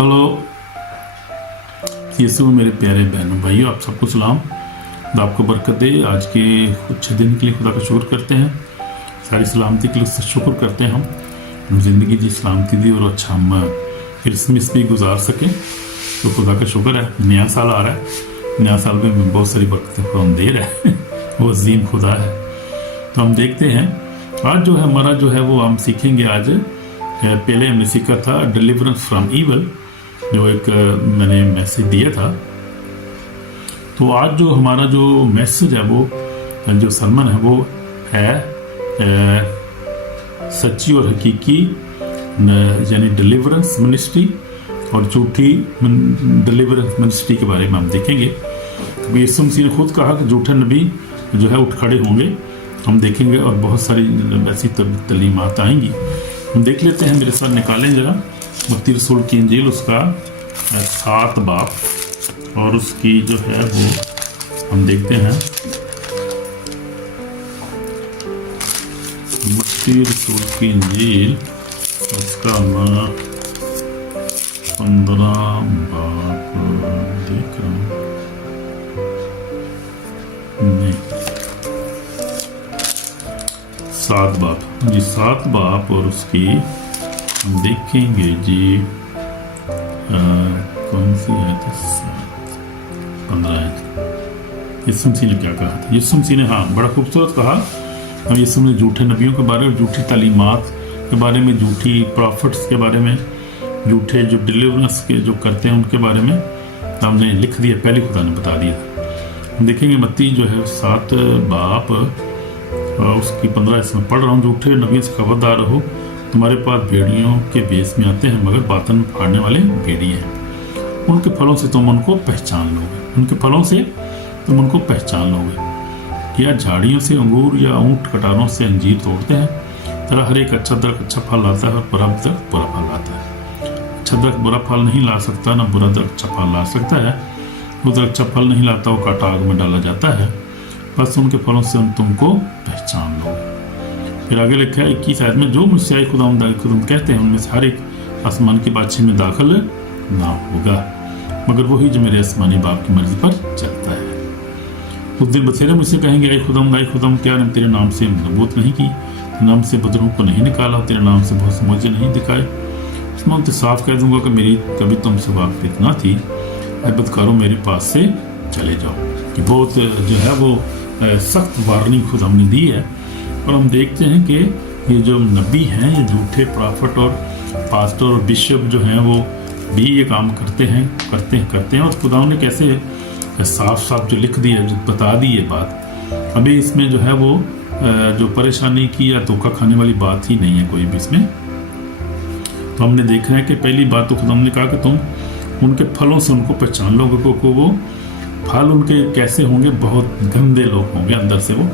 Hello यीशु में मेरे प्यारे बहनों भाइयों, आप सबको सलाम। खुदा आपको बरकत दे। आज के कुछ दिन के लिए खुदा का शुक्र करते हैं, सारी सलामती के लिए शुक्र करते हैं। हम ज़िंदगी की सलामती दी और अच्छा हम क्रिसमस भी गुजार सकें, तो खुदा का शुक्र है। नया साल आ रहा है, नया साल में बहुत सारी बरकतें हम दे रहा है वो अजीम खुदा है। तो हम देखते हैं आज जो है हमारा जो है वो हम सीखेंगे। आज पहले हमने सीखा था डिलीवरेंस फ्रॉम ईवल, जो एक मैंने मैसेज दिया था। तो आज जो हमारा जो मैसेज है वो जो सरमन है वो है सच्ची और हकीकी यानी डिलीवरेंस मिनिस्ट्री और झूठी डिलीवरेंस मिनिस्ट्री के बारे में हम देखेंगे। तो यीशु मसीह ने खुद कहा कि झूठे नबी जो है उठ खड़े होंगे, हम देखेंगे, और बहुत सारी ऐसी तलीमात आएंगी। हम देख लेते हैं, मेरे साथ निकालें जरा मत्ती रसूल की इंजील, उसका 7 बाब और उसकी जो है वो हम देखते हैं। मत्ती रसूल की इंजील उसका 15 बाब देख रहा हूँ, नहीं 7 बाब जी, 7 बाब और उसकी हम देखेंगे जी कौन सी है, 15 है। यीशु मसीह ने क्या कहा था? यीशु मसीह ने बड़ा खूबसूरत कहा। और यीशु ने झूठे नबियों के बारे में, झूठी तालीमात के बारे में, झूठी प्रॉफिट्स के बारे में, झूठे जो डिलीवरेंस के जो करते हैं उनके बारे में हमने लिख दिया, पहले खुदा ने बता दिया था। हम देखेंगे मत्ती जो है 7 बाब उसकी 15 इसमें पढ़ रहा हूँ। झूठे नबियों से खबरदार रहो, तुम्हारे पास भेड़ियों के भेष में आते हैं मगर बातन में फाड़ने वाले भेड़िए हैं। उनके फलों से तुम उनको पहचान लोगे, उनके फलों से तुम उनको पहचान लोगे। क्या झाड़ियों से अंगूर या ऊंट कटारों से अंजीर तोड़ते हैं? तरह हर एक अच्छा दरख्त अच्छा फल लाता है और बुरा दरख्त बुरा फल लाता है। अच्छा दरख्त बुरा फल नहीं ला सकता, ना बुरा दरख्त अच्छा फल ला सकता है। वो दरख्त अच्छा फल नहीं लाता, वो काटा आग में डाला जाता है। बस उनके फलों से हम तुमको पहचान लोगे। फिर आगे लिखा है 21 आयत में, जो मुझसे खुदावंद कहते हैं उनमें से हर एक आसमान की बादशाही में दाखिल ना होगा, मगर वही जो मेरे आसमानी बाप की मर्जी पर चलता है। उस दिन बसेरे मुझसे कहेंगे, आई खुदावंद क्या ने तेरे नाम से नबूत नहीं की, तेरे नाम से बदरों को नहीं निकाला, तेरे नाम से बहुत से मौजे नहीं दिखाए। मैं उनसे साफ कह दूंगा कि मेरी कभी तुमसे वाक़िफ़ ना थी, बदकारों मेरे पास से चले जाओ। कि बहुत जो है वो सख्त वार्निंग खुद हमने दी है। और हम देखते हैं कि ये जो नबी हैं, ये झूठे प्रॉफिट और पास्टर और बिशप जो हैं वो भी ये काम करते हैं। और खुदा ने कैसे साफ जो लिख दिया, जो बता दी ये बात। अभी इसमें जो है वो जो परेशानी की या धोखा खाने वाली बात ही नहीं है कोई भी इसमें। तो हमने देखा है कि पहली बात तो खुदा ने कहा कि तुम उनके फलों से उनको पहचान लोगे, को वो फल उनके कैसे होंगे, बहुत गंदे लोग होंगे अंदर से। वो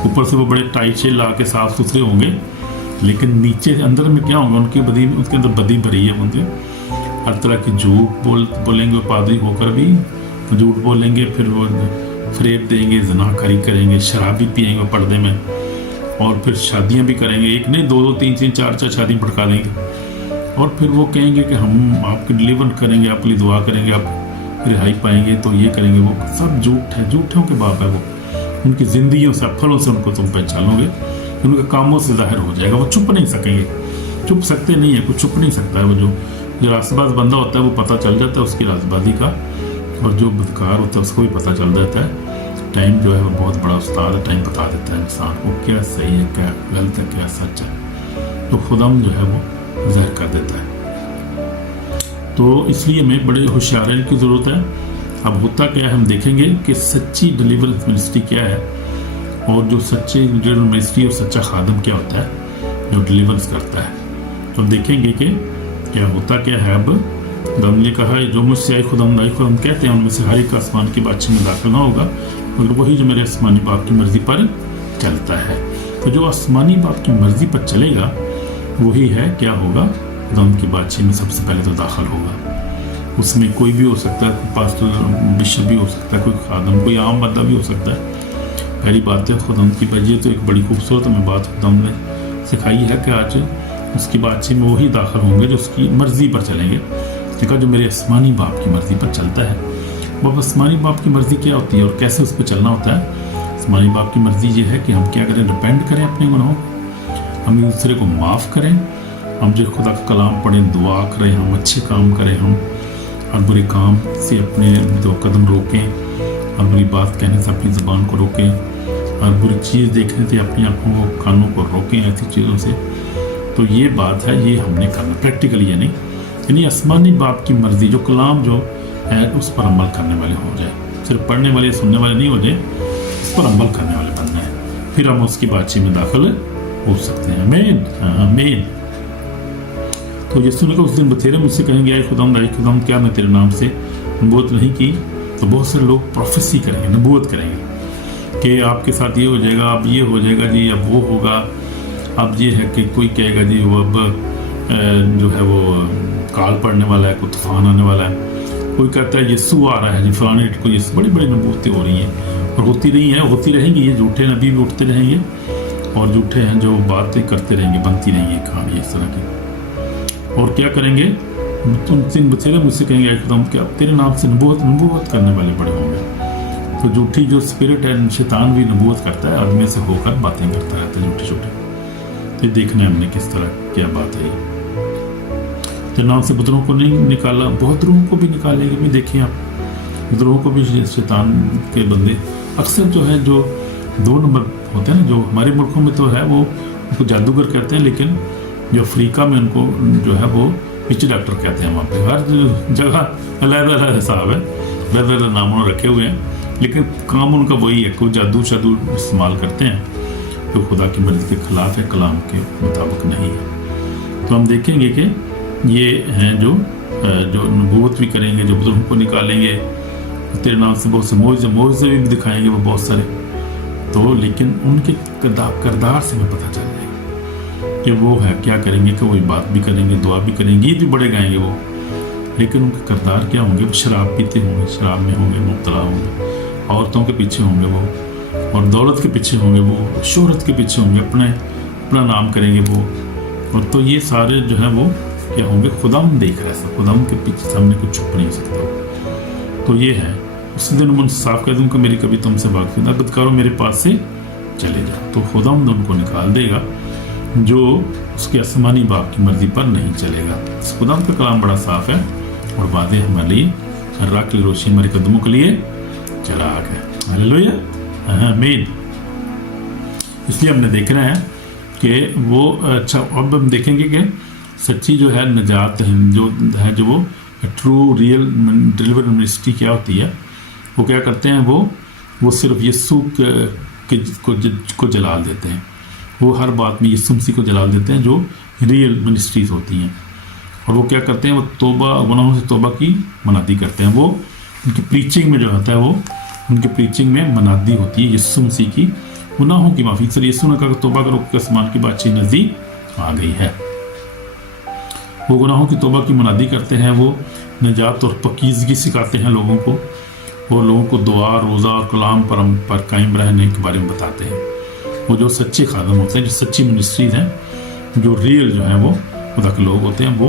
ऊपर से वो बड़े टाइट से ला के साफ सुथरे होंगे, लेकिन नीचे अंदर में क्या होगा, उनकी बदी, उसके अंदर बदी भरी है। उनके हर तरह की झूठ बोलेंगे, पादरी होकर भी झूठ बोलेंगे, फिर वो फरेब देंगे, ज़नाकारी करेंगे, शराबी पिएंगे पर्दे में, और फिर शादियां भी करेंगे, एक नहीं 2-2 3-3 4-4 शादी भड़का देंगे। और फिर वो कहेंगे कि हम आपकी डिलीवर करेंगे, आपके लिए दुआ करेंगे, आप रिहाई पाएंगे, तो ये करेंगे। वो सब झूठ है, झूठों के बाप है वो। उनकी ज़िंदगियों से, फलों से उनको तुम पहचान लोगे, उनके कामों से जाहिर हो जाएगा। वो छुप नहीं सकेंगे, छुप सकते नहीं है, कुछ छुप नहीं सकता है। वो जो रासबाज बंदा होता है वो पता चल जाता है उसकी रासबाजी का, और जो बदकार होता है उसको भी पता चल जाता है। टाइम जो है वो बहुत बड़ा उस्ताद है, टाइम बता देता है इंसान को क्या सही है, क्या गलत है, क्या सच है। तो खुदाम जो है वो ज़ाहिर कर देता है। तो इसलिए हमें बड़े होशियारी की ज़रूरत है। अब होता क्या है, हम देखेंगे कि सच्ची डिलीवरेंस मिनिस्ट्री क्या है, और जो सच्ची डिलीवरेंस मिनिस्ट्री और सच्चा खादम क्या होता है जो डिलीवरेंस करता है। तो देखेंगे कि क्या होता क्या है। अब हमने कहा जो मुझसे आई खुदाम कहते हैं उनमें से हर एक आसमान की बादशाही में दाखिल ना होगा, मगर वही जो मेरे आसमानी बाप की मर्जी पर चलता है। तो जो आसमानी बाप की मर्जी पर चलेगा वही है, क्या होगा, खुदाम की बादशाही में सबसे पहले तो दाखिल होगा। उसमें कोई भी हो सकता है, कोई पास्टर बिशप भी हो सकता है, कोई खादम, कोई आम बंदा भी हो सकता है। पहली बात है खुदाम की बादशाही, तो एक बड़ी खूबसूरत हमें बात खुदाम ने सिखाई है कि आज उसकी बातचीत में वही दाखिल होंगे जो उसकी मर्जी पर चलेंगे, देखा जो मेरे आसमानी बाप की मर्जी पर चलता है। वो आसमानी बाप की मर्जी क्या होती है और कैसे उस पर चलना होता है? आसमानी बाप की मर्जी ये है कि हम क्या करें, रिपेंट करें अपने गुनाहों, हम एक दूसरे को माफ़ करें, हम जो खुदा का कलाम पढ़ें, दुआ करें, हम अच्छे काम करें, हम और बुरे काम से अपने दो कदम रोकें, और बुरी बात कहने से अपनी ज़ुबान को रोकें, और बुरी चीज़ देखने से अपनी आँखों को कानों को रोकें ऐसी चीज़ों से। तो ये बात है, ये हमने करना प्रैक्टिकली, यानी आसमानी बाप की मर्जी जो कलाम जो है उस पर अमल करने वाले हो जाए, सिर्फ पढ़ने वाले सुनने वाले नहीं हो जाए, उस पर अमल करने वाले बनना है, फिर हम उसकी बातचीत में दाखिल हो सकते हैं। आमीन आमीन। तो यीशु ने कहा उस दिन बथेरे मुझसे कहेंगे आए खुदावंद क्या मैं तेरे नाम से नबूवत नहीं की? तो बहुत से लोग प्रोफेसी करेंगे, नबूवत करेंगे कि आपके साथ ये हो जाएगा, अब ये हो जाएगा जी, अब वो होगा, अब ये है कि कोई कहेगा जी वो अब जो है वो काल पड़ने वाला है, कोई तूफान आने वाला है, कोई कहता है यीशु आ रहा है जी, फलाने को यीशु। बड़ी बड़ी नबूवतें हो रही हैं और होती रही हैं, होती रहेंगी। ये झूठे नबी भी उठते रहेंगे और झूठे हैं जो बातें करते रहेंगे, बनती रहेंगी कहानी इस तरह की। और क्या करेंगे? तुम तीन बचेरे मुझसे कहेंगे खुदाम क्या तेरे नाम से नबूवत करने वाले बड़े होंगे। तो झूठी जो स्पिरिट है, शैतान भी नबूवत करता है, आदमी से होकर बातें करता रहता है झूठे छोटे। तो देखना है हमने किस तरह क्या बात है। तेरे नाम से बुजुर्गों को नहीं निकाला, बहुत लोगों को भी निकालेंगे भी। देखिए आप, बुजुर्गों को भी शैतान के बंदे अक्सर जो है जो 2 नंबर होते हैं ना, जो हमारे मुल्कों में तो है वो उनको जादूगर कहते हैं, लेकिन जो अफ्रीका में उनको जो है वो पिच डॉक्टर कहते हैं। वहाँ पे हर जगह अलग-अलग हिसाब है, अलग-अलग नामों रखे हुए हैं, लेकिन काम उनका वही है, कोई जादू शादू इस्तेमाल करते हैं तो खुदा की मर्जी के खिलाफ है, कलाम के मुताबिक नहीं है। तो हम देखेंगे कि ये हैं जो नबूवत भी करेंगे, जो बुजुर्गों को निकालेंगे, तेरे नाम से बहुत से मोइज़े भी दिखाएंगे वो बहुत सारे। तो लेकिन उनके किरदार से हमें पता चल जाएगा कि वो है क्या करेंगे, कि वही बात भी करेंगे, दुआ भी करेंगे, गीत भी बड़े गाएंगे वो, लेकिन उनके किरदार क्या होंगे? वो शराब पीते होंगे, शराब में होंगे, मुब्तला होंगे, औरतों के पीछे होंगे वो, और दौलत के पीछे होंगे वो, शोहरत के पीछे होंगे, अपना नाम करेंगे वो। और तो ये सारे जो है वो क्या होंगे? खुदाम देख रहा है, खुदाम के पीछे सामने कुछ छुप नहीं सकता। तो ये है, उस दिन मैं साफ कह दूँगा मेरी कभी तुमसे वाक़िफ़ बदकारों मेरे पास से चले जाओ। तो खुदाम उनको निकाल देगा जो उसके आसमानी बाप की मर्जी पर नहीं चलेगा। खुदाम का कलाम बड़ा साफ है और वादे हमारे लिए राख की रोशनी हमारे कदमों के लिए चराग है। हालेलुया आमीन। इसलिए हमने देखना है कि वो अच्छा, अब हम देखेंगे कि सच्ची जो है निजात जो वो ट्रू रियल डिलीवर मिनिस्ट्री क्या होती है। वो क्या करते हैं? वो सिर्फ यीशु को जलाल देते हैं, वो हर बात में यीशु मसीह को जलाल देते हैं, जो रियल मिनिस्ट्रीज होती हैं। और वो क्या करते हैं? वो तौबा, गुनाहों से तौबा की मनादी करते हैं। वो उनकी प्रीचिंग में जो होता है, वो उनकी प्रीचिंग में मनादी होती है यीशु मसीह की गुनाहों की माफ़ी। सर यीशु ने कहा तौबा करो कि आसमान की बातचीत नज़दीक आ गई है। वो गुनाहों की तौबा की मनादी करते हैं, वो निजात और पकीज़गी सिखाते हैं लोगों को, वो लोगों को दुआ, रोज़ा और कलाम पर कायम रहने के बारे में बताते हैं। वो जो सच्चे खादम होते हैं, जो सच्ची मिनिस्ट्रीज हैं, जो रियल जो है वो खुदा के लोग होते हैं, वो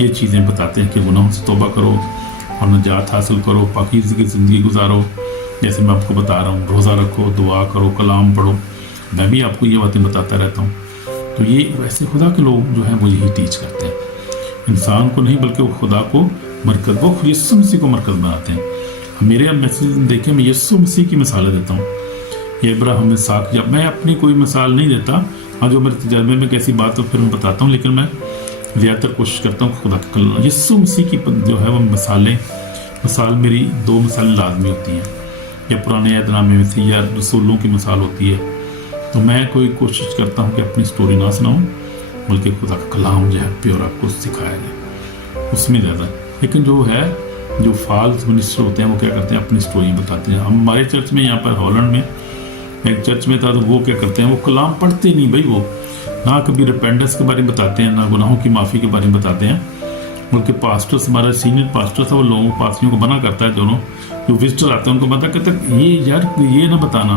ये चीज़ें बताते हैं कि गुनाहों से तौबा करो और निजात हासिल करो, पाकीज़गी की ज़िंदगी गुजारो। जैसे मैं आपको बता रहा हूँ, रोज़ा रखो, दुआ करो, कलाम पढ़ो, मैं भी आपको ये बातें बताता रहता हूँ। तो ये वैसे खुदा के लोग जो हैं वो यही टीच करते हैं, इंसान को नहीं बल्कि वो खुदा को मरकज़, वो यीशु मसीह को मरकज़ बनाते हैं। मेरे मैसेज देखें, मैं यीशु मसीह की मिसालें देता हूँ। ये इब्राहिम इसाक, जब मैं अपनी कोई मिसाल नहीं देता, हाँ जो मेरे तजर्बे में कैसी बात हो फिर मैं बताता हूँ, लेकिन मैं ज़्यादातर कोशिश करता हूँ खुदा का यीशु मसीह की जो है वो मिसाल मेरी 2 मिसालें लाजमी होती हैं, या पुराने अहदनामे में से या रसूलों की मिसाल होती है। तो मैं कोई कोशिश करता हूँ कि अपनी स्टोरी ना सुनाऊँ, बल्कि खुदा का कलाम जो है प्योर आपको सिखाया जाए, उसमें ज़्यादा। लेकिन जो फॉल्स मिनिस्टर होते हैं वो क्या करते हैं? अपनी स्टोरी बताते हैं। हमारे चर्च में, यहाँ पर हॉलैंड में एक चर्च में था, तो वो क्या करते हैं? वो कलाम पढ़ते नहीं भाई, वो ना कभी रिपेंडेंस के बारे में बताते हैं, ना गुनाहों की माफ़ी के बारे में बताते हैं। बल्कि पास्टर्स, हमारा सीनियर पास्टर था, वो लोगों पास्टरों को मना करता है, दोनों जो विजिटर आते हैं उनको मना कहता है ये यार ये ना बताना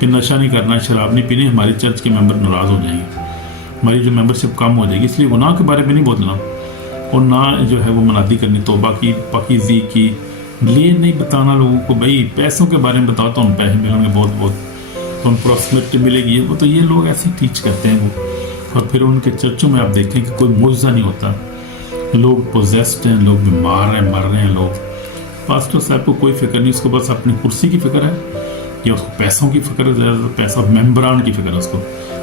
कि नशा नहीं करना, शराब नहीं पीनी, हमारे चर्च के मेंबर नाराज़ हो जाएंगे, हमारी जो मेंबरशिप कम हो जाएगी, इसलिए गुनाह के बारे में नहीं बोलना। اور نہ جو ہے وہ منادی کرنی توبہ کی, پاکیزگی کی. یہ نہیں بتانا لوگوں کو بھائی پیسوں کے بارے میں بتاؤ تو ہم پیسے ملیں گے بہت بہت, تو ان پراسپیکٹی ملے گی. وہ تو یہ لوگ ایسے ٹیچ کرتے ہیں وہ. اور پھر ان کے چرچوں میں آپ دیکھیں کہ کوئی معجزہ نہیں ہوتا, لوگ پوزیسڈ ہیں, لوگ بیمار ہیں, مر رہے ہیں لوگ. پاسٹر صاحب کو کوئی فکر نہیں, اس کو بس اپنی کرسی کی فکر ہے یا اس کو پیسوں کی فکر ہے, زیادہ پیسہ ممبران کی فکر ہے, اس کو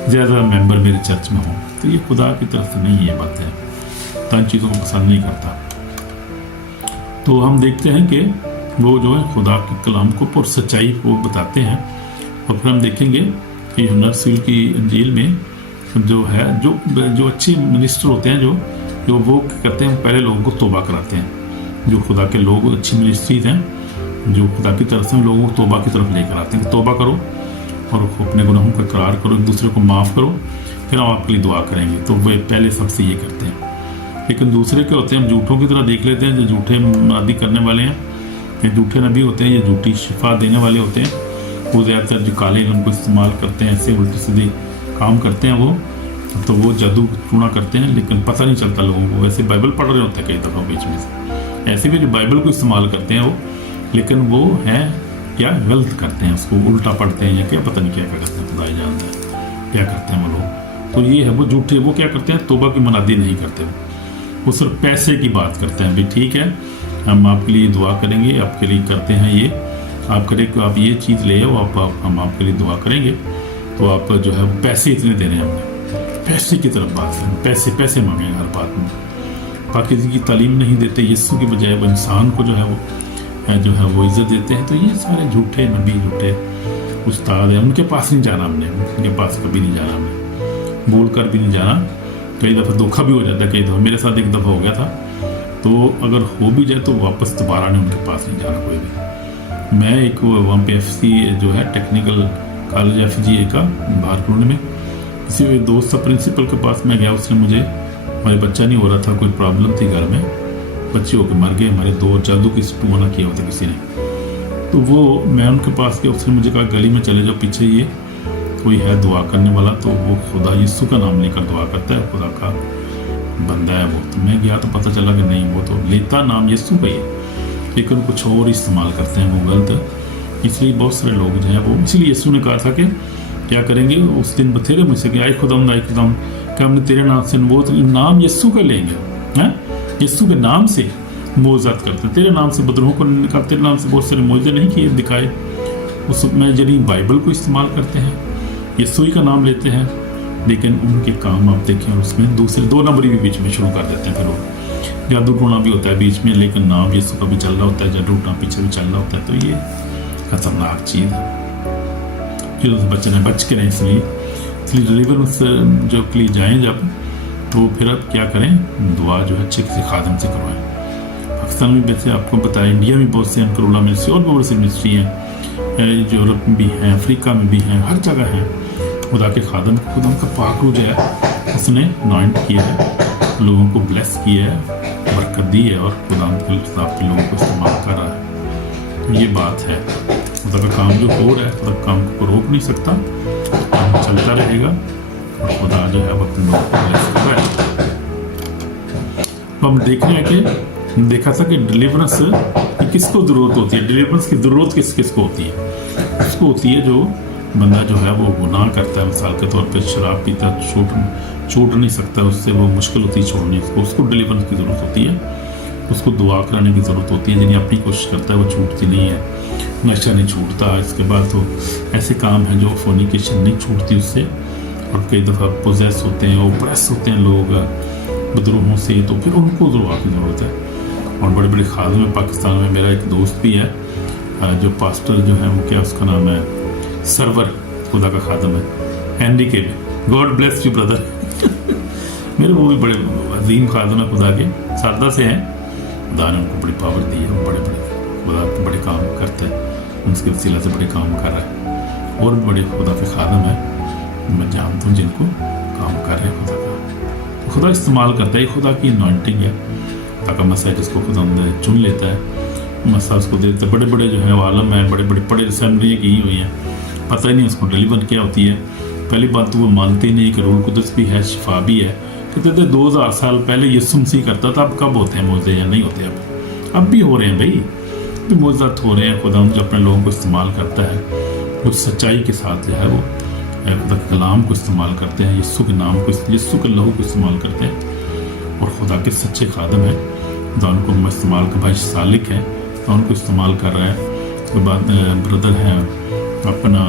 زیادہ ممبر میرے چرچ میں ہوں. تو یہ خدا کی طرف سے نہیں یہ بات ہے, تو ان چیزوں کو پسند نہیں کرتا. تو ہم دیکھتے ہیں کہ وہ جو ہے خدا کے کلام کو پر سچائی کو بتاتے ہیں. اور پھر ہم دیکھیں گے کہ یوحنا رسول کی انجیل میں جو ہے جو اچھے منسٹر ہوتے ہیں جو وہ کرتے ہیں, پہلے لوگوں کو توبہ کراتے ہیں. جو خدا کے لوگ اچھی منسٹریز ہیں جو خدا کی طرف سے لوگوں کو توبہ کی طرف لے کر آتے ہیں کہ توبہ کرو اور اپنے گناہوں کا اقرار کرو, ایک دوسرے کو معاف کرو, پھر ہم آپ کے لیے دعا کریں گے. تو وہ پہلے سب سے یہ کرتے ہیں. لیکن دوسرے کے ہوتے ہیں ہم جھوٹوں کی طرح دیکھ لیتے ہیں, جو جھوٹے منادی کرنے والے ہیں, یہ جھوٹے نبی ہوتے ہیں, یہ جھوٹی شفا دینے والے ہوتے ہیں. وہ زیادہ تر جو کالے علم کو استعمال کرتے ہیں, ایسے الٹے سیدھے کام کرتے ہیں وہ, تو وہ جادو ٹونا کرتے ہیں لیکن پتہ نہیں چلتا لوگوں کو. ویسے بائبل پڑھ رہے ہوتے ہیں کئی دفعہ بیچ میں سے, ایسے بھی جو بائبل کو استعمال کرتے ہیں وہ, لیکن وہ ہیں کیا غلط کرتے ہیں, اس کو الٹا پڑھتے ہیں یا کیا پتہ نہیں کیا کرتے ہیں, خدا ہی جانتا ہے کیا کرتے ہیں وہ لوگ. تو یہ ہے وہ جھوٹے. وہ کیا کرتے ہیں, توبہ کی منادی نہیں کرتے, وہ صرف پیسے کی بات کرتے ہیں. بھی ٹھیک ہے ہم آپ کے لیے دعا کریں گے, آپ کے لیے کرتے ہیں یہ, آپ کریں کہ آپ یہ چیز لے آؤ, ہم آپ کے لیے دعا کریں گے, تو آپ جو ہے پیسے اتنے دینے ہم نے, پیسے کی طرف بات کریں, پیسے مانگیں ہر بات میں. پاکیزگی کی تعلیم نہیں دیتے, یسوع کی بجائے وہ انسان کو جو ہے وہ عزت دیتے ہیں. تو یہ سارے جھوٹے نبی, جھوٹے استاد ہیں, ان کے پاس نہیں جانا ہم نے, ان کے پاس کبھی نہیں جانا ہم نے, بول کر بھی نہیں جانا. کئی دفعہ دھوکھا بھی ہو جاتا ہے, کئی دفعہ میرے ساتھ ایک دفعہ ہو گیا تھا. تو اگر ہو بھی جائے تو واپس دوبارہ نہیں ان کے پاس نہیں جانا کوئی بھی. میں ایک وہاں پہ ایف سی جو ہے ٹیکنیکل کالج ایف جی اے کا باہر کلونی میں, کسی دوست تھا پرنسپل کے پاس میں گیا. اس نے مجھے, ہمارے بچہ نہیں ہو رہا تھا, کوئی پرابلم تھی گھر میں, بچے ہو کے مر گئے ہمارے, 2 جادو کی ٹونا کیا ہوتا کسی نے. تو وہ میں ان کے پاس گیا, اس نے مجھے کہا گلی میں چلے جاؤ, پیچھے یہ کوئی ہے دعا کرنے والا, تو وہ خدا یسوع کا نام لے کر دعا کرتا ہے, خدا کا بندہ ہے وہ. تو میں گیا تو پتہ چلا کہ نہیں, وہ تو لیتا نام یسوع کا ہی ہے لیکن کچھ اور استعمال کرتے ہیں وہ غلط. اس لیے بہت سارے لوگ جو ہیں وہ, اس لیے یسوع نے کہا تھا کہ کیا کریں گے, اس دن بتھیرے مجھ سے کہ آئے خداوند کہ ہم نے تیرے نام سے, وہ نام یسوع کا لیں گے, یسوع کے نام سے معجزات کرتے, تیرے نام سے بدروہوں کو نکالتے, تیرے نام سے بہت سارے معجزے نہیں کیے دکھائے. اس میں یعنی بائبل کو استعمال کرتے ہیں, یسوع کا نام لیتے ہیں, لیکن ان کے کام آپ دیکھیں اس میں دوسرے 2 نمبری بھی بیچ میں شروع کر دیتے ہیں. پھر وہ جادو ٹونا بھی ہوتا ہے بیچ میں, لیکن نام یسوع کا بھی چل رہا ہوتا ہے, جادو ٹونا پیچھے بھی چل رہا ہوتا ہے. تو یہ خطرناک چیز ہے, چیزوں سے بچنا, بچ کے رہیں. اس لیے ڈلیورنس جو کے لیے جائیں جب, تو پھر آپ کیا کریں, دعا جو ہے اچھے کسی خادم سے کروائیں. پاکستان میں ویسے آپ کو بتایا, انڈیا میں بہت سے انکرولا منسٹری اور بہت سی منسٹری ہیں, یورپ میں بھی ہیں, افریقہ میں بھی ہیں, ہر جگہ ہیں. خدا کے خادم, خدا کا پاک روح جو ہے اس نے انوائنٹ کیا ہے, لوگوں کو بلیس کیا ہے, برکت دی ہے, اور خدا کے خطاب کے لوگوں کو استعمال کر رہا ہے. تو یہ بات ہے, خدا کا کام جو ہو رہا ہے, خدا کام کو روک نہیں سکتا, کام چلتا رہے گا, اور خدا جو ہے وہ اپنے لوگوں کو بلیس کر رہا ہے. ہم دیکھ رہے ہیں کہ دیکھا تھا کہ ڈلیورنس کی کس کو ضرورت ہوتی ہے, ڈلیورنس کی ضرورت کس کو ہوتی ہے. اس کو ہوتی ہے جو بندہ جو ہے وہ گناہ کرتا ہے, مثال کے طور پہ شراب پیتا, چھوٹ نہیں سکتا, اس سے وہ مشکل ہوتی ہے چھوڑنے, اس کو ڈلیورنس کی ضرورت ہوتی ہے, اس کو دعا کرانے کی ضرورت ہوتی ہے. جنہیں اپنی کوشش کرتا ہے وہ چھوٹتی نہیں ہے, نشہ نہیں چھوٹتا. اس کے بعد تو ایسے کام ہیں جو فورنیکیشن نہیں چھوٹتی اس سے, اور کئی دفعہ پوزیس ہوتے ہیں, اوپریس ہوتے ہیں لوگ بدروہوں سے, تو پھر ان کو دعا کی ضرورت ہے. اور بڑے بڑے خادم ہیں پاکستان میں. میرا ایک دوست بھی ہے جو پاسٹر جو ہے وہ, کیا اس کا نام ہے, سرور, خدا کا خادم ہے, ہینری کے, گاڈ بلیس یو بردر. میرے وہ بھی بڑے عظیم خادم ہیں خدا کے, سادہ سے ہیں, خدا نے ان کو بڑی پاور دی ہے, بڑے خدا کے بڑے کام کرتے ہیں, ان کے وسیلہ سے بڑے کام کر رہا ہے. اور بھی بڑے خدا کے خادم ہیں میں جانتا ہوں جن کو کام کر رہے ہیں خدا کا, تو خدا استعمال کرتا ہے. خدا کی انوائنٹنگ ہے, خدا کا مسئلہ جس کو خدا چن لیتا ہے, مسئلہ اس کو دے دیتا ہے. بڑے بڑے جو ہے عالم ہیں, بڑے بڑے پڑھے اسمبلیاں کی ہوئی ہیں, پتہ ہی نہیں اس کو ڈلیور کیا ہوتی ہے. پہلی بات تو وہ مانتے ہی نہیں کہ روح القدس بھی ہے, شفا بھی ہے, कहते थे 2000 साल पहले यीशु मसीह करता था, अब कब होते हैं मोज़े या नहीं होते? अब भी हो रहे हैं भाई, भी मोज़ात हो रहे हैं। खुदा जो अपने लोगों को इस्तेमाल करता है वो सच्चाई के साथ जो है वो खुदा के कलाम को इस्तेमाल करते हैं, यीशु के नाम को, यीशु के लहू को इस्तेमाल करते हैं, और खुदा के सच्चे खादम हैं। खुदा उनको इस्तेमाल कर, भाई सालिक है तो उनको इस्तेमाल कर रहा है। उसके बाद ब्रदर हैं अपना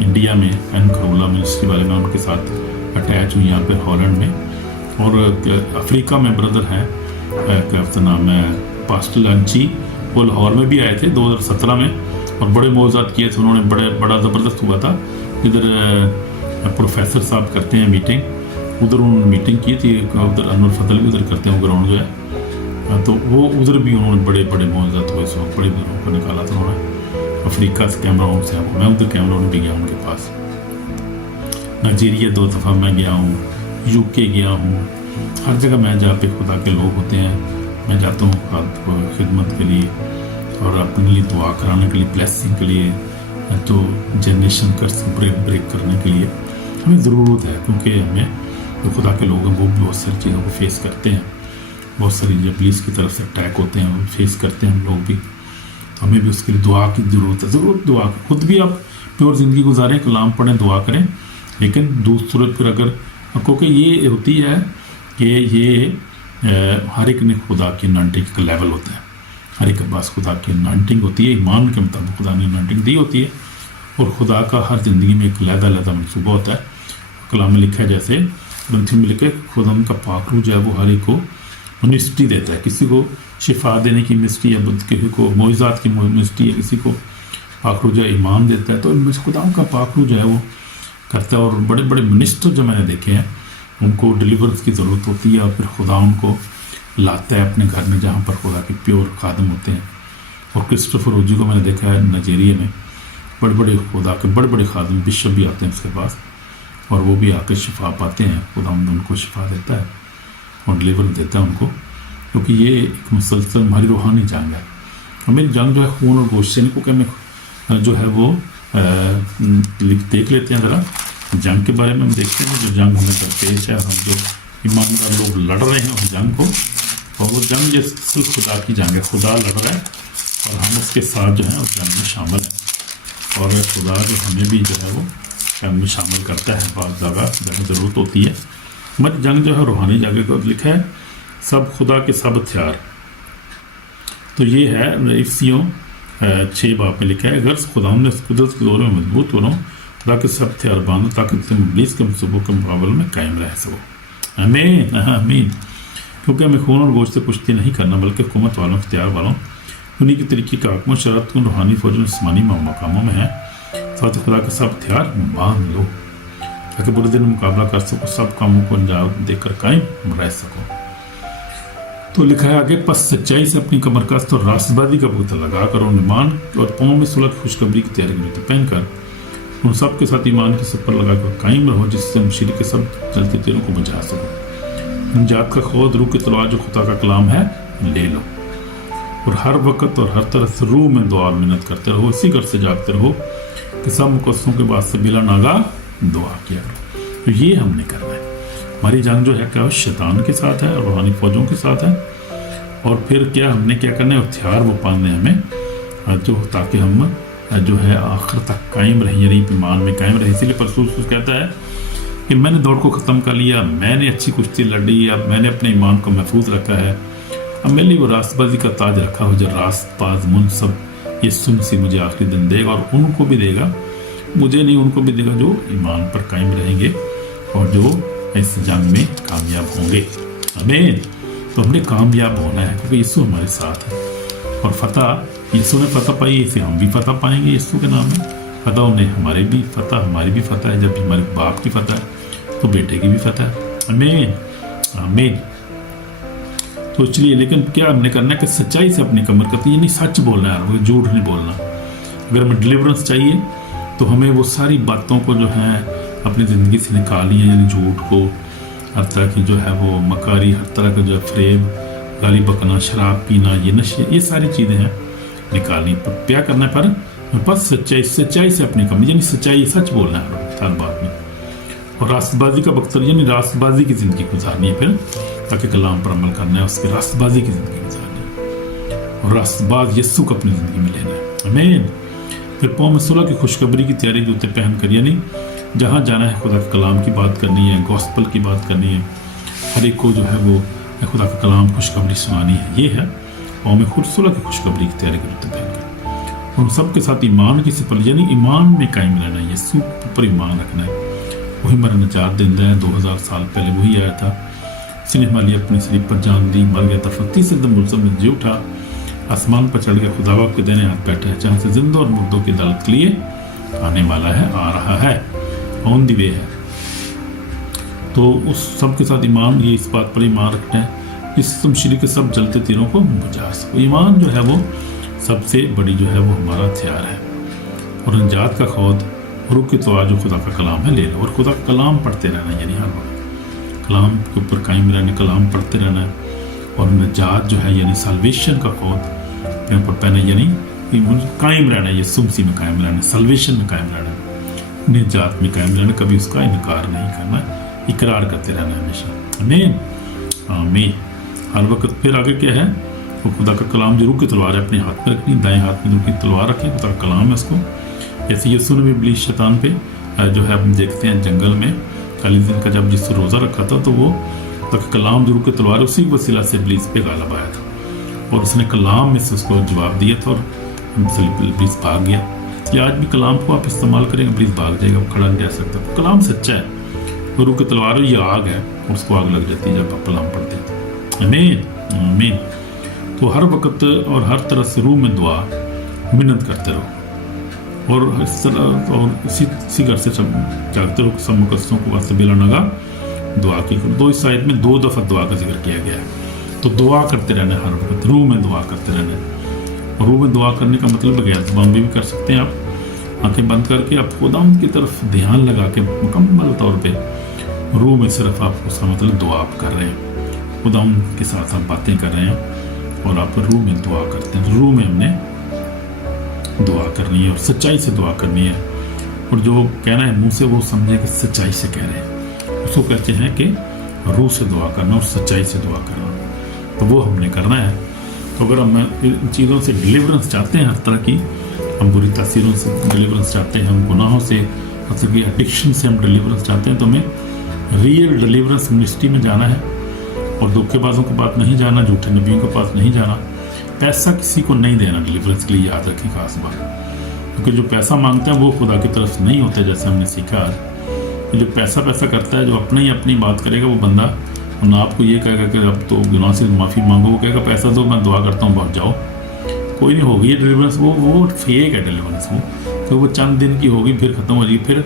इंडिया में एन करोला मिनिस्ट्री वाले, मैं उनके साथ अटैच हूँ यहाँ पे हॉलैंड में। और अफ्रीका में ब्रदर हैं, क्या नाम है, पास्टर लंची, वो लाहौर में भी आए थे 2017 में, और बड़े मौज़ात किए थे उन्होंने, बड़ा ज़बरदस्त हुआ था। इधर प्रोफेसर साहब करते हैं मीटिंग, उधर उन्होंने मीटिंग की थी, उधर अनवर फजल भी उधर करते हैं ग्राउंड जो है, तो वो उधर भी उन्होंने बड़े मौज़ात हुए, सो बड़े बुजुर्गों को निकाला था उन्होंने। अफ्रीका से कैमरा से मैं उधर कैमरा में भी गया उनके पास। नाइजीरिया 2 दफ़ा मैं गया हूँ, यूके गया हूँ, हर जगह मैं जहाँ पे खुदा के लोग होते हैं मैं जाता हूँ खिदमत के लिए, और अपने लिए दुआ कराने के लिए, ब्लेसिंग के लिए, तो जनरेशन कर्स ब्रेक करने के लिए हमें ज़रूरत है, क्योंकि हमें जो खुदा के लोग हैं वो बहुत सारी चीज़ों को फेस करते हैं, बहुत सारी पुलिस की तरफ से अटैक होते हैं वो फेस करते हैं हम लोग भी, तो हमें भी उसके लिए दुआ की ज़रूरत है। ज़रूर दुआ, खुद भी आप प्योर ज़िंदगी गुजारें, कलाम पढ़ें, दुआ करें, लेकिन दूसरे पर अगर, क्योंकि ये होती है कि ये हर एक ने खुदा की अनॉइंटिंग का लेवल होता है, हर एक के पास खुदा की अनॉइंटिंग होती है, ईमान के मुताबिक खुदा ने अनॉइंटिंग दी होती है, और खुदा का हर ज़िंदगी में एक लहदा मनसूबा होता है। कलाम में लिखा है, जैसे ग्रंथि में लिखे, खुदा उनका पाखरू जो है वो हर एक को मिनिस्ट्री देता है, किसी को शिफा देने की मिनिस्ट्री है, किसी को मौइज़ात की मिनिस्ट्री है, किसी को पाखरू जो है ईमान देता है, तो इनमें से खुदा उनका पाखरू जो है वो करता है। और बड़े बड़े मिनिस्टर जो मैंने देखे हैं उनको डिलीवर्स की ज़रूरत होती है, और फिर खुदा उनको लाता है अपने घर में जहाँ पर खुदा के प्योर खादम होते हैं। और क्रिस्टोफर रोजी को मैंने देखा है नाइजीरिया में, बड़े खुदा के बड़े खादम बिशप भी आते हैं उसके पास, और वो भी आकर शिफा पाते हैं, खुदा उनको शिफा देता है और डिलीवर देता है उनको, क्योंकि ये एक मुसलसल हमारी रूहानी जंग है। हमें जंग जो है खून और गोश्त से, इनको हमें जो है वो देख लेते हैं ज़रा जंग के बारे में। हम देखते हैं जो जंग हमें दरपेश है, हम जो ईमानदार लोग लड़ रहे हैं उस जंग को, और वो जंग ये सिर्फ खुदा की जंग है, खुदा लड़ रहा है और हम उसके साथ जो है उस जंग में शामिल हैं, और खुदा जो हमें भी जो है वो जंग में शामिल करता है, बहुत ज़्यादा जहाँ ज़रूरत होती है। हमारी जंग जो है रूहानी जंग को लिखा है, सब खुदा के सब हथियार, तो ये है इफ्सियों 6 बाब में लिखा है, अगर खुदा ने कुदरत के दौर में मजबूत हो खुदा के सब हथियार बांधो ताकि तुम इब्लीस के मंसूबों के मुकाबले में कायम रह सको। आमीन आमीन। क्योंकि हमें खून और गोश्त से कुश्ती नहीं करना, बल्कि हुकूमत वालों, इख्तियार वालों, उन्हीं की तरीके का हुक्म शरारत को रूहानी फौजों आसमानी मकामों में है। साथ खुदा के सब हथियार बांध लो ताकि बुरे दिन मुकाबला कर सको, सब कामों को अंजाम देकर कायम रह सको। तो लिखा है आगे, पस सच्चाई से अपनी कमर कस्त और रास्तबाजी का पुतला लगा कर, और ईमान और पाँव में सुलह खुशखबरी की तैयारी की पहनकर उन सब के साथ ईमान की सफर लगाकर कायम रहो, जिससे मुशीर के सब चलते तीरों को बचा सको। निजात का खोद रूह की तलवार जो खुदा का कलाम है ले लो, और हर वक्त और हर तरफ से रूह में दुआ मिन्नत करते रहो, इसी घर से जागते रहो कि सब मुकस्सों के बाद से बिला नागा दुआ किया करो। तो ये हमने करना है। हमारी जंग जो है क्या शैतान के साथ है, रूहानी फौजों के साथ है, और फिर क्या हमने क्या करना है, हथियार वो पाने हमें जो, ताकि हम जो है आखिर तक कायम रहे, यानी ईमान में कायम रहे। इसलिए परसूस कहता है कि मैंने दौड़ को ख़त्म कर लिया, मैंने अच्छी कुश्ती लड़ी, अब मैंने अपने ईमान को महफूज रखा है, अब मेरे लिए वो रास्तबाजी का ताज रखा हो जो रास्तबाज मुनसब यीशु मसीह मुझे आखिरी दिन देगा, और उनको भी देगा, मुझे नहीं उनको भी देगा जो ईमान पर कायम रहेंगे और जो इस जंग में कामयाब होंगे। आमीन। तो हमने कामयाब होना है क्योंकि यीशु हमारे साथ है, और फतह यीशु ने फतह पाई, इसे हम भी फतह पाएंगे यीशु के नाम में। फतह उन्हें हमारी भी फतह है, जब भी हमारे बाप की फतह है तो बेटे की भी फतह है। आमीन आमीन। तो इसलिए लेकिन क्या हमने करना है कि सच्चाई से अपनी कमर कतनी, यानी सच बोलना है, झूठ नहीं बोलना। अगर हमें डिलीवरेंस चाहिए तो हमें वो सारी बातों को जो है अपनी ज़िंदगी से निकालनी है, यानी झूठ को, हर तरह की जो है वो मकारी, हर तरह का जो है फ्रेब, गाली बकना, शराब पीना, ये नशे, ये सारी चीज़ें हैं निकालनी। पर क्या करना है, पर बस सच्चाई से अपनी कमी, यानी सच्चाई सच बोलना है हर बात में। और रास्तबाजी का बख्तर यानी रास्तबाजी की ज़िंदगी गुजारनी है फिर, ताकि कलाम पर अमल करना है, उसके रास्तबाजी की ज़िंदगी गुजारनी है और रास्तबाज यस्सु को अपनी ज़िंदगी में लेना है। आमीन। फिर पौम सुलह की खुशखबरी की तैयारी जूते पहन कर, यानी जहाँ जाना है खुदा के कलाम की बात करनी है, गॉस्पल की बात करनी है, हर एक को जो है वो खुदा का कलाम खुशखबरी सुनानी है। ये है पौम सुलह की खुशखबरी की तैयारी के जूते पहन कर। उन सब के साथ ईमान की सिपल, यानी ईमान में कायम रहना है, यस्सु पर ईमान रखना है। वही मेरा निजात देता है, 2000 साल पहले वही आया था, इसने हमारे लिए अपनी सलीब पर जान दी, मर गया था, तीसरे दिन मुल्ज़म में जी उठा, आसमान पर चढ़ गया, खुदा बाप के दाहिने हाथ बैठा है, जहाँ से जिंदा और मुर्दों की अदालत के लिए आने वाला है, आ रहा है, ऑन द वे है। तो उस सब के साथ ईमान, ये इस बात पर ईमान रखना है इस शमशीर के सब जलते तीरों को बुझा सको। ईमान जो है वो सबसे बड़ी जो है वो हमारा हथियार है। और निजात का खौद रूह की तो जो खुदा का कलाम है ले लो, और खुदा का कलाम पढ़ते रहना है, यानी हर वक्त कलाम के ऊपर कायम रहना, कलाम पढ़ते रहना है। और निजात जो है यानी साल्वेशन का खौद अपने ऊपर पहना, यानी कायम रहना है, ये सुमसी में कायम रहना है, साल्वेशन में कायम रहना है, निजात में कायम रहना, कभी उसका इनकार नहीं करना, इकरार करते रहना है हमेशा। आमीन आमीन। हर वक्त फिर आगे क्या है, वो खुदा का कलाम जो रूह की तलवार है अपने हाथ में रखनी, दाएं हाथ में रूह की तलवार रखें, खुदा का कलाम है उसको। जैसे यीशु ने भी इब्लीस शैतान पे जो है हम देखते हैं जंगल में 40 दिन का जब यीशु रोज़ा रखा था, तो वो खुदा का कलाम जो रूह की तलवार उसी के वसीला से इब्लीस पे गालिब आया था और उसने कलाम में से उसको जवाब दिया था और इब्लीस भाग गया। इसलिए आज भी कलाम को आप इस्तेमाल करेंगे, इब्लीस भाग जाएगा, वो खड़ा नहीं रह सकता। तो कलाम सच्चा है, और रूह की तलवार ये आग है, उसको आग लग जाती है जब आप कलाम पढ़ते हैं। आमीन आमीन। तो हर वक्त और हर तरह से रूह में दुआ मिन्नत करते रहो, और इस तरह और इसी घर से जागते रहो, सब मुकस्सों को वास्ते बिला नगा दुआ की करो। तो इस आयत में 2 दफ़ा दुआ का जिक्र किया गया है। तो दुआ करते रहना है, हर वक्त रूह में दुआ करते रहना है। और रूह में दुआ करने का मतलब बगैर ज़बान भी कर सकते हैं आप, आंखें बंद करके आप खुदाम की तरफ ध्यान लगा के मुकम्मल तौर पे रूह में सिर्फ आप उसका मतलब दुआ आप कर रहे हैं, खुदाम के साथ आप बातें कर रहे हैं और आप रूह में दुआ करते हैं। रूह में हमने दुआ करनी है और सच्चाई से दुआ करनी है, और जो कहना है मुंह से वो समझे कि सच्चाई से कह रहे हैं, उसको कहते हैं कि रूह से दुआ करना और सच्चाई से दुआ करना। तो वो हमने करना है। तो अगर हम इन चीज़ों से डिलीवरेंस चाहते हैं, हर तरह की हम बुरी तासीरों से डिलीवरेंस चाहते हैं, हम गुनाहों से, मतलब कि एडिक्शन से हम डिलीवरेंस चाहते हैं, तो हमें रियल डिलीवरेंस मिनिस्ट्री में जाना है और धोखेबाजों के पास नहीं जाना, झूठे नबियों के पास नहीं जाना। पैसा किसी को नहीं देना डिलीवरेंस के लिए, याद रखें खास बात, क्योंकि जो पैसा मांगते हैं वो खुदा की तरफ से नहीं होते। जैसे हमने सीखा आज, जो पैसा करता है, जो अपनी बात करेगा वो बंदा, और ना आपको ये कहेगा कि अब तो गुनाह से माफ़ी मांगो, वो कहेगा पैसा दो, मैं दुआ करता हूँ, बहुत जाओ, कोई नहीं होगी ये डिलीवरेंस। वो फेक है डिलीवरेंस, वो चंद दिन की होगी, फिर ख़त्म हो जाएगी, फिर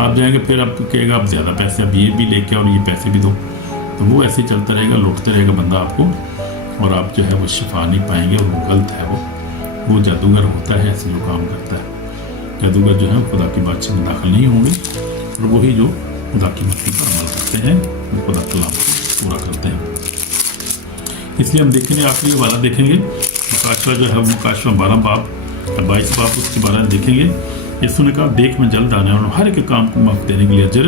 आप जाएंगे, फिर आप कहेगा आप ज़्यादा पैसे, अब ये भी लेके और ये पैसे भी दो, तो वो ऐसे ही चलता रहेगा, लौटते रहेगा बंदा आपको, और आप जो है वो शिफा नहीं पाएंगे। और वो गलत है, वो जादूगर होता है, ऐसे जो काम करता है। जादूगर जो है खुदा की बातचीत में दाखिल नहीं होंगे, और वही जो खुदा की मर्ज़ी पर अमल करते हैं, वो खुदा कलाम पूरा करते हैं। इसलिए हम देखेंगे, आखिरी वाला देखेंगे, मुकाशवा जो है मुकाशवा 12 बाब 22 बाब, उसके बारे में देखेंगे। यीशु ने कहा, देख मैं जल्द आने और हर एक काम को माफ़ देने के लिए अजर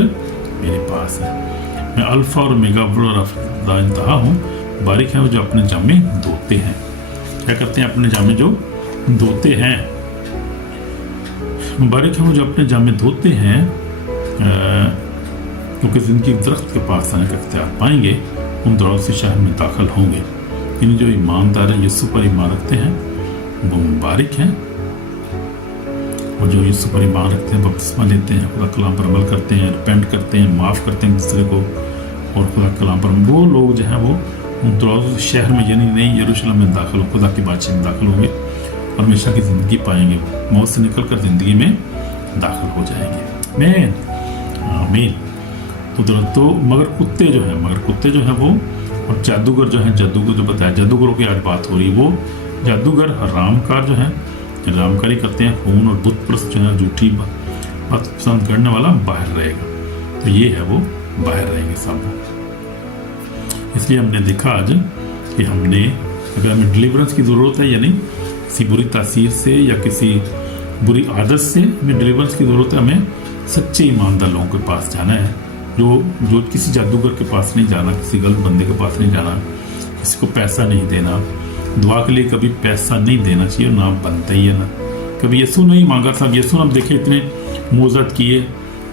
मेरे पास है। मैं अल्फ़ा और ओमेगा और इंतहा हूँ। बारिक है वो जो अपने जामे धोते हैं। क्या करते हैं? अपने जामे जो धोते हैं। बारिक है वो जो अपने जामे धोते हैं, क्योंकि जिंदगी दरख्त के पास आने का इख्तियार पाएंगे, उन दौड़ से शहर में दाखिल होंगे। इन जो ईमानदार हैं, यीशु पर ईमान रखते हैं, वो मुबारक हैं। और जो यीशु पर ईमान रखते हैं, बपतिस्मा लेते हैं, खुदा कलाम पर अमल करते हैं, रिपेंट करते हैं, माफ़ करते हैं दूसरे को, और खुदा कलाम पर वो लोग जो हैं वो उन दौड़ शहर में, यानी नई यरूशलेम में दाखिल हो, खुदा की बातचीत में दाखिल होंगे, और हमेशा की ज़िंदगी पाएंगे। मौत से निकल कर ज़िंदगी में दाखिल हो जाएंगे। आमीन। तो मगर कुत्ते जो हैं वो, और जादूगर जो है, जादूगर जो बताया, जादूगरों की आज बात हो रही है, वो जादूगर हरामकार जो है, हरामकारी करते हैं, खून और बुत परस्त जो है, झूठी बात पसंद करने वाला बाहर रहेगा। तो ये है वो बाहर रहेंगे सब। इसलिए हमने देखा आज कि अगर हमें डिलीवरेंस की ज़रूरत है, यानी किसी बुरी तासीर से या किसी बुरी आदत से हमें डिलीवरेंस की ज़रूरत है, हमें सच्चे ईमानदार लोगों के पास जाना है, जो किसी जादूगर के पास नहीं जाना, किसी गलत बंदे के पास नहीं जाना, किसी को पैसा नहीं देना। दुआ के लिए कभी पैसा नहीं देना चाहिए, ना बनता ही है ना। कभी यीशु नहीं मांगा था। यीशु ने देखे इतने मोजत किए,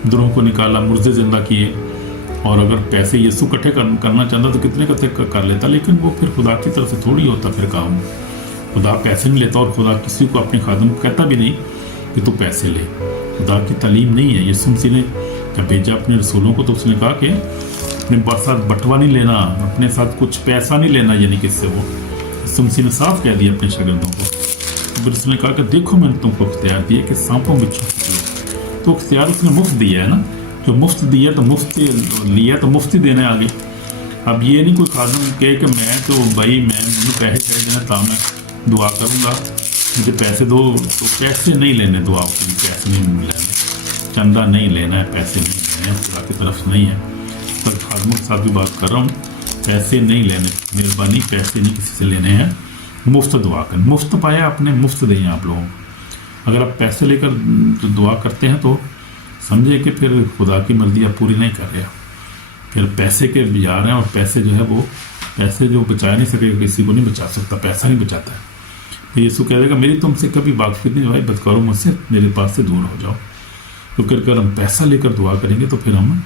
द्रोह को निकाला, मुर्दे जिंदा किए, और अगर पैसे यीशु इकट्ठे करना चाहता तो कितने कर लेता, लेकिन वो फिर खुदा की तरफ से थोड़ी होता फिर काम। खुदा पैसे नहीं लेता, और खुदा किसी को अपने खादम को कहता भी नहीं कि तू पैसे ले। खुदा की तालीम नहीं है। यीशु मसीह ने जब भेजा अपने रसूलों को तो उसने कहा कि अपने साथ बटवा नहीं लेना, अपने साथ कुछ पैसा नहीं लेना, यानी किससे वो यीशु मसीह ने साफ कह दिया अपने शागिर्दों को। फिर उसने कहा कि देखो मैंने तुमको इख्तियार दिया कि सांपों बिच्छू से, तो इख्तियार उसने मुफ्त दिया है ना। जो मुफ्त दिया तो मुफ्त लिया तो मुफ्त ही देना है आगे। अब ये नहीं कोई खादम कहे कि मैं तो भाई मुझे पैसे चाहिए ना तो मैं दुआ करूँगा, मुझे पैसे दो, तो पैसे नहीं लेने दुआ के लिए, पैसे नहीं लेने, चंदा नहीं लेना है, पैसे नहीं लेने हैं, खुदा की तरफ से नहीं है। तो खादमों के साथ भी बात कर रहा हूँ, पैसे नहीं लेने, मेहरबानी पैसे नहीं किसी से लेने हैं, मुफ्त दुआ करें। मुफ्त पाया आपने, मुफ्त दें आप लोगों को। अगर आप पैसे लेकर दुआ करते हैं तो समझे कि फिर खुदा की मर्जी आप पूरी नहीं कर रहे, फिर पैसे के जा रहे हैं, और पैसे जो है वो पैसे जो बचा नहीं सकेगा, किसी को नहीं बचा सकता, पैसा नहीं बचाता है। तो यीशु कह देगा मेरी तुमसे कभी वाकफियत नहीं भाई, बद करो मुझसे, मेरे पास से दूर हो जाओ। तो फिर अगर हम पैसा लेकर दुआ करेंगे तो फिर हम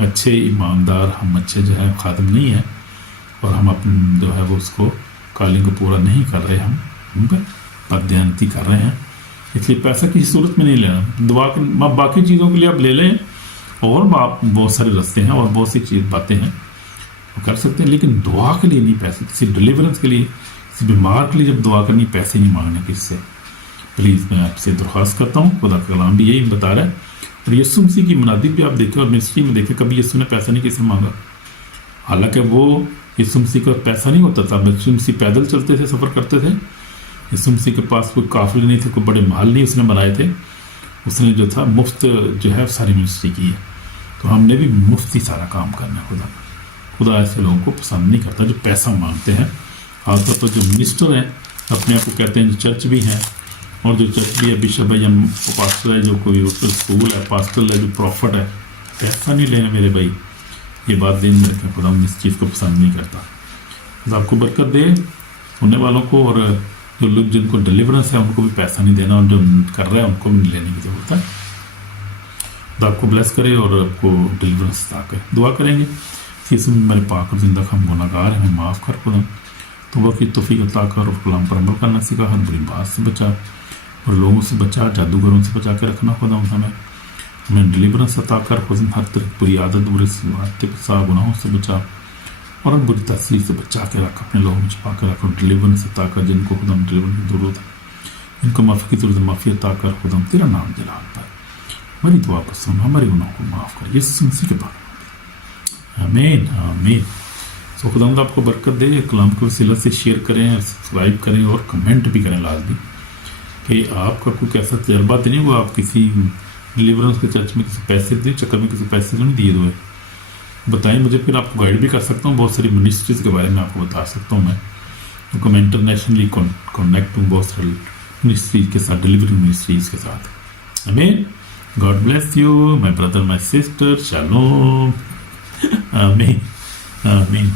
अच्छे ईमानदार, हम अच्छे जो है खादम नहीं है, और हम अपने जो है वो उसको कॉलिंग को पूरा नहीं कर रहे, हम पदयानती कर रहे हैं। इसलिए पैसा किसी सूरत में नहीं लेना। दुआ बाकी चीज़ों के लिए आप ले लें, और आप बहुत सारे रास्ते हैं और बहुत सी बातें हैं वो कर सकते हैं, लेकिन दुआ के लिए नहीं पैसे। किसी डिलीवरेंस के लिए, किसी बीमार के लिए जब दुआ करनी, पैसे नहीं मांगने किससे। प्लीज़ मैं आपसे दरख्वास्त करता हूँ, खुदा का कलाम भी यही बता रहा है। और यीशु मसीह की मुनादिब भी आप देखें और मिनिस्ट्री में देखें, कभी यीशु ने पैसा नहीं किसी मांगा। हालांकि वो यीशु मसीह का पैसा नहीं होता था, यीशु मसीह पैदल चलते थे, सफ़र करते थे। यीशु मसीह के पास कोई काफिले नहीं थे, कोई बड़े महल नहीं उसने बनाए थे। उसने जो था मुफ्त जो है सारी मिनिस्ट्री की है। तो हमने भी मुफ्त ही सारा काम करना है। खुदा ऐसे लोगों को पसंद नहीं करता जो पैसा मांगते हैं। खासतौर पर जो मिनिस्टर हैं, अपने आप को कहते हैं जो चर्च भी हैं, और जो चर्च भी है, बिशप है या पास्टर है, जो कोई स्कूल है, पास्टर है, जो प्रॉफिट है, पैसा नहीं लेना मेरे भाई। ये बात ध्यान में रखें, खुदा इस चीज़ को पसंद नहीं करता। खुदा आपको बरकत दे, सुनने वालों को, और जो लोग जिनको डिलीवरेंस है उनको भी पैसा नहीं देना, और जो कर रहे हैं उनको भी नहीं लेने की ज़रूरत है। खुदा आपको ब्लेस करे और आपको डिलीवरेंस अता करे। दुआ करेंगे, इसमें मेरे पाक और जिंदा हम गुनाहगार हैं, माफ़ कर खुदा, तो वह की तौफीक अता कर, और कलाम पर अमल करना सिखा, हर बुरी बात से बचा, और लोगों से बचा, जादूगरों से बचा के रखना खुदा हमें डिलीवरेंस अता कर, खुदा हर तरह की बुरी आदत, बुरे सा गुनाहों से बचा, और बुरी तस्वीर से बचा के रख, अपने लोगों में छुपा के रख, और डिलीवरेंस अता कर जिनको खुदा डिलीवरेंस की ज़रूरत है, इनको माफ़ी की ज़रूरत है, माफ़ी अता कर खुदा, तेरा नाम जलाल पर हमारी दुआ को सुन, हमारे गुनाहों को माफ़ कर, यीशु मसीह के बारे में आमीन आमीन। तो खुदा आपको बरकत दे। कलाम के वसीला से शेयर करें, सब्सक्राइब करें, और कमेंट भी करें लाजमी, कि आपका कोई कैसा तजर्बा तो नहीं हुआ, आप किसी डिलीवरेंस के चर्च में किसी पैसे दे चक्कर में किसी पैसे तो नहीं दिए हुए, बताएं मुझे, फिर आपको गाइड भी कर सकता हूँ, बहुत सारी मिनिस्ट्रीज़ के बारे में आपको बता सकता हूँ मैं, क्योंकि मैं इंटरनेशनली कनेक्ट हूँ बहुत सारी मिनिस्ट्रीज के साथ, डिलीवरी मिनिस्ट्रीज के साथ। आमीन। God bless you my brother my sister, shalom. आमीन आमीन।